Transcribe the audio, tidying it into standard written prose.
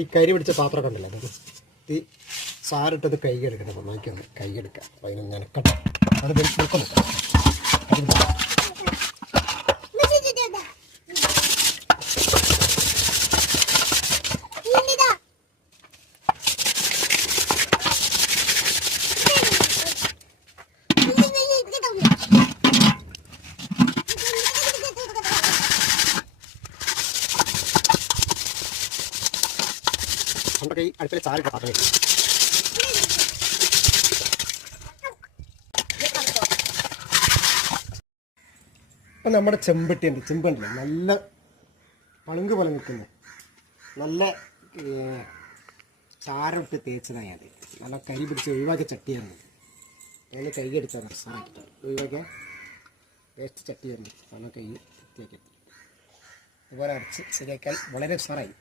ഈ കരി പിടിച്ച പാത്രം കണ്ടല്ലോ അത് ഈ സാറിട്ടത് കൈയെടുക്കണം, നന്നാക്കിയൊന്ന് കൈയെടുക്കാം. അപ്പോൾ അതിനൊന്ന് നനക്കട്ടെ. അത് വെളുക്കുന്നു. നമ്മുടെ കൈ അടുപ്പിൽ ചാറിട്ട പാത്രം വെക്കും. ഇപ്പം നമ്മുടെ ചെമ്പുണ്ടല്ലോ നല്ല പളുങ്ക് പോലെ നിൽക്കുന്നത്, നല്ല ചാരമിട്ട് തേച്ചതായി. അത് നല്ല കരി പിടിച്ച് ഒഴിവാക്കിയ ചട്ടിയാണ്. അതിന് കൈ എടുത്താൽ സാറാക്കിയിട്ട് ഒഴിവാക്കിയ വേസ്റ്റ് ചട്ടിയായിരുന്നു. നല്ല കൈ വൃത്തിയാക്കി അതുപോലെ അരച്ച് ശരിയാക്കിയാൽ വളരെ ഉസാറായി.